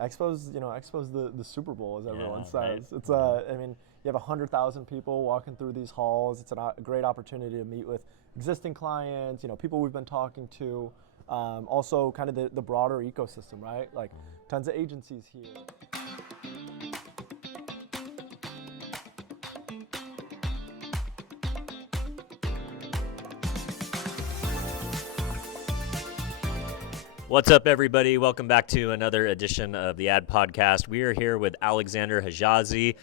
Expo's the Super Bowl, as everyone says. Right? It's I mean, you have 100,000 people walking through these halls. It's a great opportunity to meet with existing clients, people we've been talking to. Also, kind of the broader ecosystem, right? Like tons of agencies here. What's up, everybody? Welcome back to another edition of the Ad Podcast. We are here with Alexander Hijazzi.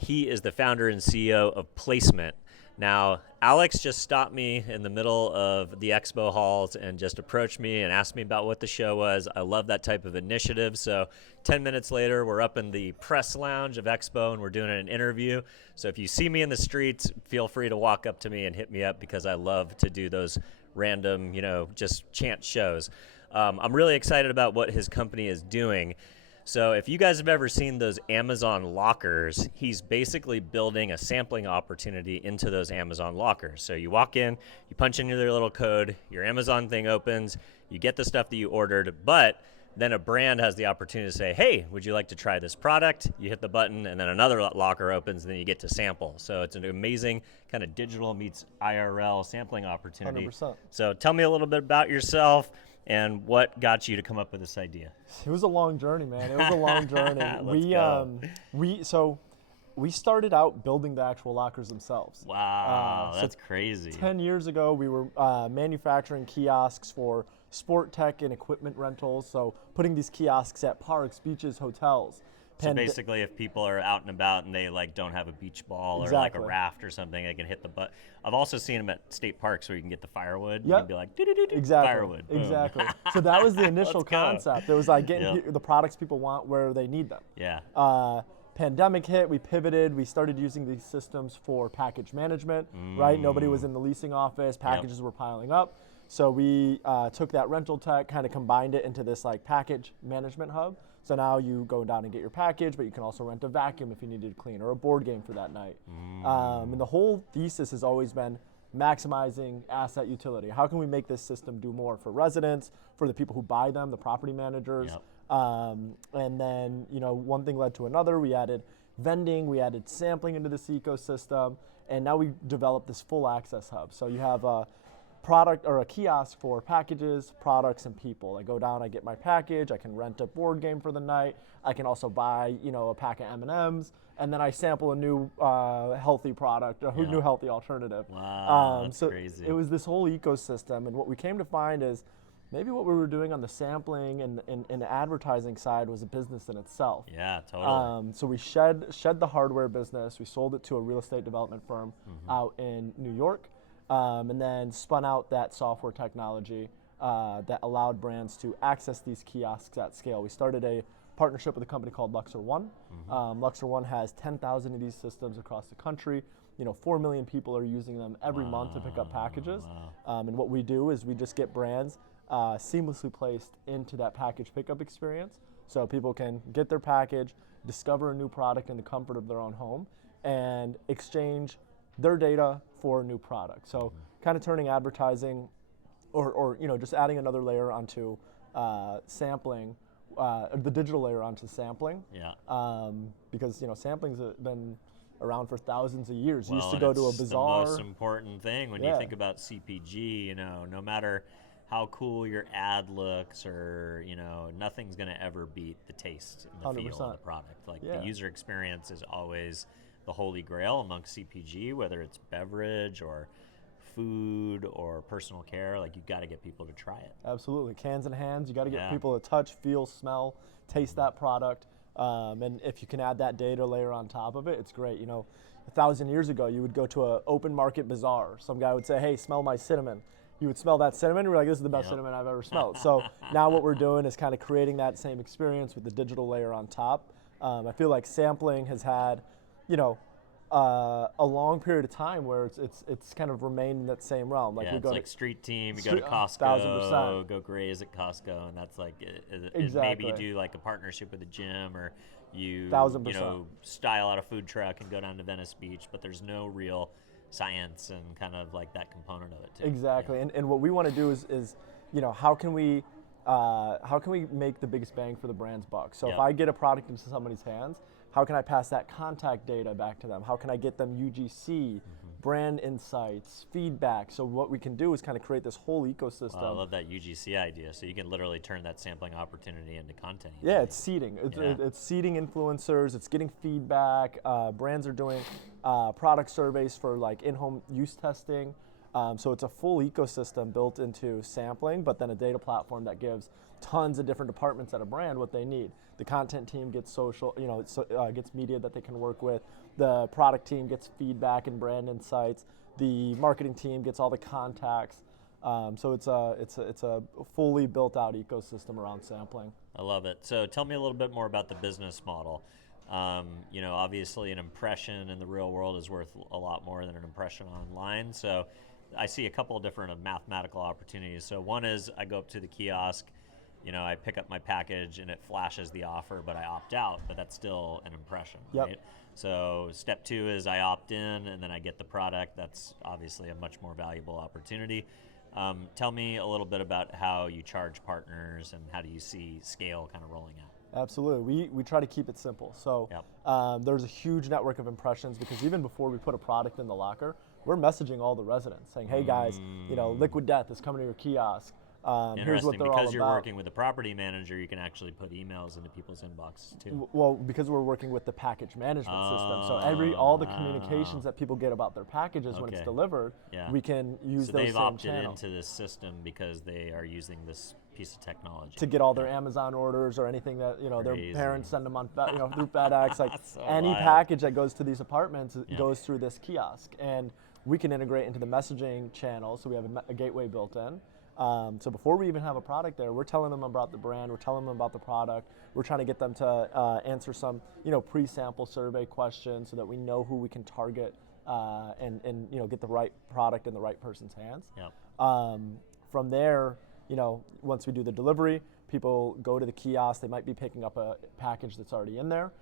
He is the founder and CEO of Placement. Now, Alex just stopped me in the middle of the Expo halls and just approached me and asked me about what the show was. I love that type of initiative. So 10 minutes later, we're up in the press lounge of Expo and we're doing an interview. So if you see me in the streets, feel free to walk up to me and hit me up because I love to do those random, just chance shows. I'm really excited about what his company is doing. So if you guys have ever seen those Amazon lockers, he's basically building a sampling opportunity into those Amazon lockers. So you walk in, you punch in your little code, your Amazon thing opens, you get the stuff that you ordered, but then a brand has the opportunity to say, hey, would you like to try this product? You hit the button, and then another locker opens, and then you get to sample. So it's an amazing kind of digital meets IRL sampling opportunity. 100%. So tell me a little bit about yourself and what got you to come up with this idea. It was a long journey, man. It was a long journey. We started out building the actual lockers themselves. Wow, that's crazy. 10 years ago, we were manufacturing kiosks for sport tech and equipment rentals. So putting these kiosks at parks, beaches, hotels. So basically, if people are out and about and they don't have a beach ball or like a raft or something, they can hit the button. I've also seen them at state parks where you can get the firewood. Yep. You can be like, exactly. firewood. Boom. Exactly. So that was the initial concept. It was like getting the products people want where they need them. Yeah. Pandemic hit, we pivoted, we started using these systems for package management, right? Nobody was in the leasing office, packages were piling up. So we took that rental tech, kind of combined it into this package management hub. So now you go down and get your package, but you can also rent a vacuum if you needed to clean, or a board game for that night. And the whole thesis has always been maximizing asset utility. How can we make this system do more for residents, for the people who buy them, the property managers? And then, one thing led to another. We added vending, we added sampling into this ecosystem, and now we developed this full access hub. So you have a product or a kiosk for packages, products, and people. I go down, I get my package, I can rent a board game for the night, I can also buy, a pack of M&Ms, and then I sample a new healthy product, a new healthy alternative. Wow, that's crazy. It was this whole ecosystem, and what we came to find is maybe what we were doing on the sampling and the advertising side was a business in itself. Yeah, totally. So we shed the hardware business, we sold it to a real estate development firm out in New York, and then spun out that software technology that allowed brands to access these kiosks at scale. We started a partnership with a company called Luxor One. Luxor One has 10,000 of these systems across the country. 4 million people are using them every month to pick up packages. And what we do is we just get brands seamlessly placed into that package pickup experience. So people can get their package, discover a new product in the comfort of their own home, and exchange their data for a new product. So kind of turning advertising or just adding another layer onto sampling, the digital layer onto sampling. Yeah. Because sampling's been around for thousands of years. Well, you used to go to a bazaar. It's the most important thing when you think about CPG, no matter how cool your ad looks or, nothing's going to ever beat the taste and the 100%. feel of the product. The user experience is always the holy grail amongst CPG, whether it's beverage or food or personal care. You got to get people to try it. Absolutely. Cans in hands, you got to get people to touch, feel, smell, taste that product. And if you can add that data layer on top of it, it's great. 1,000 years ago, you would go to an open market bazaar. Some guy would say, hey, smell my cinnamon. You would smell that cinnamon, you're like, this is the best cinnamon I've ever smelled. So now what we're doing is kind of creating that same experience with the digital layer on top. I feel like sampling has had, a long period of time where it's kind of remained in that same realm. It's like street team, you go to Costco, 1,000%. go graze at Costco, and that's Exactly. maybe you do a partnership with a gym, or you 1,000%. style out a food truck and go down to Venice Beach, but there's no real science and kind of that component of it too. Exactly. And what we want to do is how can we how can we make the biggest bang for the brand's buck? So if Yep. I get a product into somebody's hands, how can I pass that contact data back to them? How can I get them UGC, brand insights, feedback? So what we can do is kind of create this whole ecosystem. I love that UGC idea. So you can literally turn that sampling opportunity into content. Yeah, it's seeding. It's seeding influencers. It's getting feedback. Brands are doing product surveys for like in-home use testing. So it's a full ecosystem built into sampling, but then a data platform that gives tons of different departments at a brand what they need. The content team gets social, gets media that they can work with. The product team gets feedback and brand insights. The marketing team gets all the contacts. So it's a fully built out ecosystem around sampling. I love it. So tell me a little bit more about the business model. Obviously an impression in the real world is worth a lot more than an impression online. So I see a couple of different mathematical opportunities. So one is I go up to the kiosk, I pick up my package and it flashes the offer, but I opt out, but that's still an impression, Yep. right? So step 2 is I opt in and then I get the product. That's obviously a much more valuable opportunity. Tell me a little bit about how you charge partners and how do you see scale kind of rolling out? Absolutely. We try to keep it simple. So Yep. there's a huge network of impressions because even before we put a product in the locker, we're messaging all the residents saying, hey guys, Liquid Death is coming to your kiosk. Here's what Interesting, they're all because you're about. working with a property manager, you can actually put emails into people's inboxes too. Well, because we're working with the package management system, so all the communications that people get about their packages when it's Okay. delivered, Yeah. we can use So those they've same opted channels into this system because they are using this piece of technology. to get all their Amazon orders or anything that their Crazy. parents send them on through FedEx. Like So any wild. package that goes to these apartments Yeah. goes through this kiosk, and we can integrate into the messaging channel. So we have a gateway built in. So before we even have a product there, we're telling them about the brand, we're telling them about the product, we're trying to get them to answer some pre-sample survey questions so that we know who we can target and get the right product in the right person's hands. Yep. From there, once we do the delivery, people go to the kiosk, they might be picking up a package that's already in there.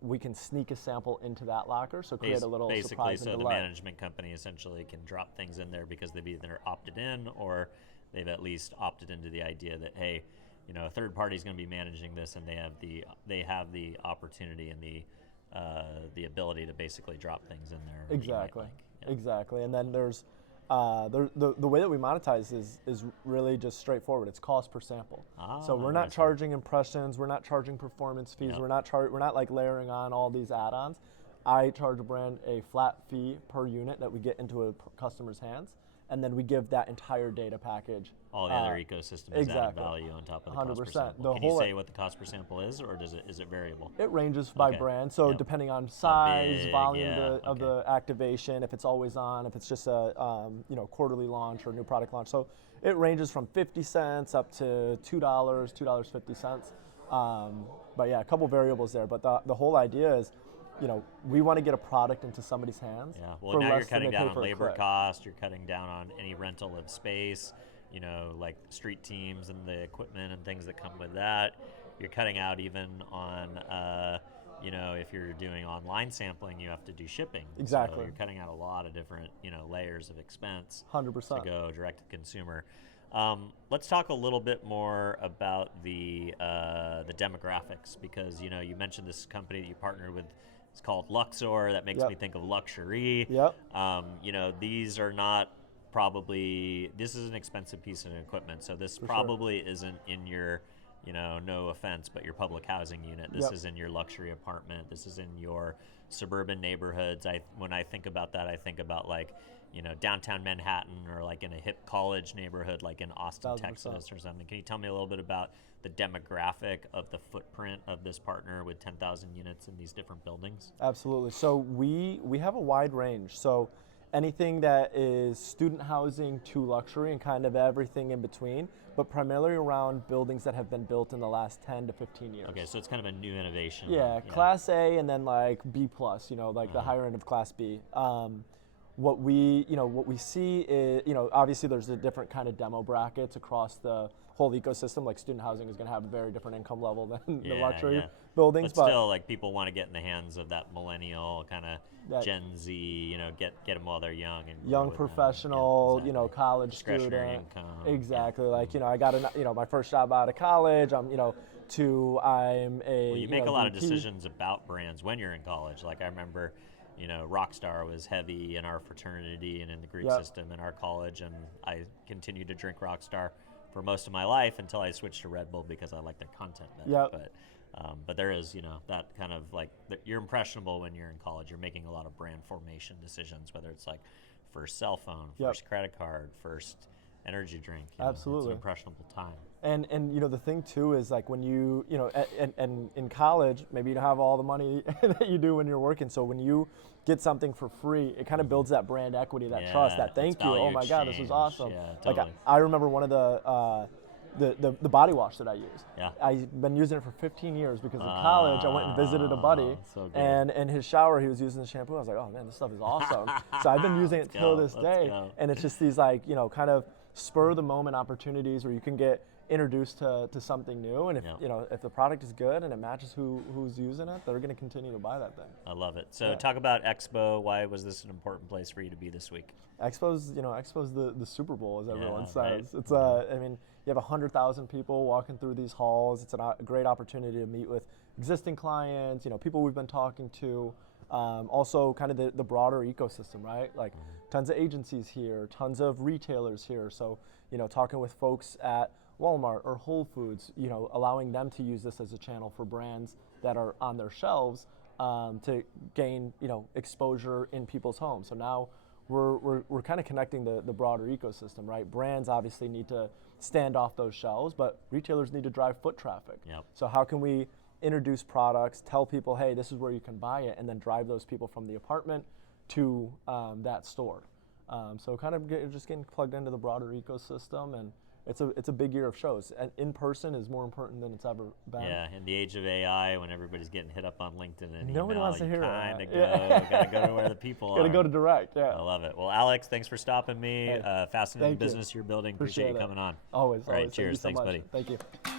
We can sneak a sample into that locker, so create a little Basically, surprise so and the delay. management company essentially can drop things in there because they've either opted in or they've at least opted into the idea that, hey, a third party is going to be managing this, and they have the opportunity and the ability to basically drop things in there. that you might Exactly. like. Yeah. Exactly. And then there's the way that we monetize is really just straightforward. It's cost per sample. So we're not interesting. charging impressions. We're not charging performance fees. Yep. We're not like layering on all these add-ons. I charge a brand a flat fee per unit that we get into a customer's hands, and then we give that entire data package. All the other ecosystem is added exactly. value on top of the 100%. cost per sample. The Can you whole- say what the cost per sample is, or is it variable? It ranges by Okay. brand, so Yep. depending on size, big, volume yeah, of the activation, if it's always on, if it's just a quarterly launch or a new product launch. So it ranges from 50 cents up to $2, $2.50. But yeah, a couple variables there. But the whole idea is, we want to get a product into somebody's hands. Yeah, well, for now you're less than cutting they pay down on for a labor click. cost, you're cutting down on any rental of space, like street teams and the equipment and things that come with that. You're cutting out even on, if you're doing online sampling, you have to do shipping. Exactly. So you're cutting out a lot of different, layers of expense 100%. to go direct to consumer. Let's talk a little bit more about the demographics, because you mentioned this company that you partnered with. It's called Luxor. That makes Yep. me think of luxury. Yep. These are not probably. This is an expensive piece of equipment, so this probably isn't in your, no offense, but your public housing unit. This Yep. is in your luxury apartment. This is in your suburban neighborhoods. When I think about that, I think about like, downtown Manhattan, or like in a hip college neighborhood like in Austin, 1000%. Texas or something. Can you tell me a little bit about the demographic of the footprint of this partner with 10,000 units in these different buildings? Absolutely. So we have a wide range. So anything that is student housing to luxury and kind of everything in between, but primarily around buildings that have been built in the last 10 to 15 years. Okay, so it's kind of a new innovation. Yeah, Class A and then like B plus, like the higher end of Class B. what we see is, obviously there's a different kind of demo brackets across the whole ecosystem. Like student housing is going to have a very different income level than the luxury buildings. But still, like people want to get in the hands of that millennial kind of Gen Z, get them while they're young and young professional, exactly. College Discretionary student. income. Exactly. Like, I got my first job out of college. I'm a Well, you make a lot of VP. decisions about brands when you're in college. Like I remember, Rockstar was heavy in our fraternity and in the Greek system in our college, and I continued to drink Rockstar for most of my life until I switched to Red Bull because I like their content better. But there is, that kind of like, you're impressionable when you're in college. You're making a lot of brand formation decisions, whether it's like first cell phone, first credit card, first energy drink. Absolutely. It's an impressionable time. And the thing too is like when you, and in college, maybe you don't have all the money that you do when you're working. So when you get something for free, it kind of builds that brand equity, that trust, that thank you. Oh my God, this was awesome. Yeah, totally. Like I remember one of the body wash that I use. Yeah. I've been using it for 15 years because in college I went and visited a buddy, so and in his shower he was using the shampoo. I was like, oh man, this stuff is awesome. So I've been using it till this day, and it's just these kind of spur of the moment opportunities where you can get introduced to something new, and if if the product is good and it matches who's using it, they're going to continue to buy that thing. I love it. So talk about Expo. Why was this an important place for you to be this week? Expo's the Super Bowl, as everyone says. Right. It's you have 100,000 people walking through these halls. It's a great opportunity to meet with existing clients, people we've been talking to. Also kind of the broader ecosystem, right? Like tons of agencies here, tons of retailers here. So, talking with folks at Walmart or Whole Foods, allowing them to use this as a channel for brands that are on their shelves to gain, exposure in people's homes. So now we're kind of connecting the broader ecosystem, right? Brands obviously need to stand off those shelves, but retailers need to drive foot traffic. Yep. So how can we introduce products, tell people, hey, this is where you can buy it, and then drive those people from the apartment to that store. So kind of just getting plugged into the broader ecosystem, and it's a big year of shows. And in person is more important than it's ever been. Yeah, in the age of AI, when everybody's getting hit up on LinkedIn and nobody wants to hear that. Gotta go to where the people are. Gotta go to direct. Yeah. I love it. Well, Alex, thanks for stopping me. Hey, fascinating thank you. business you're building. Appreciate you coming on. Always. All right, always. cheers. Thank you so Thanks, much. buddy. Thank you.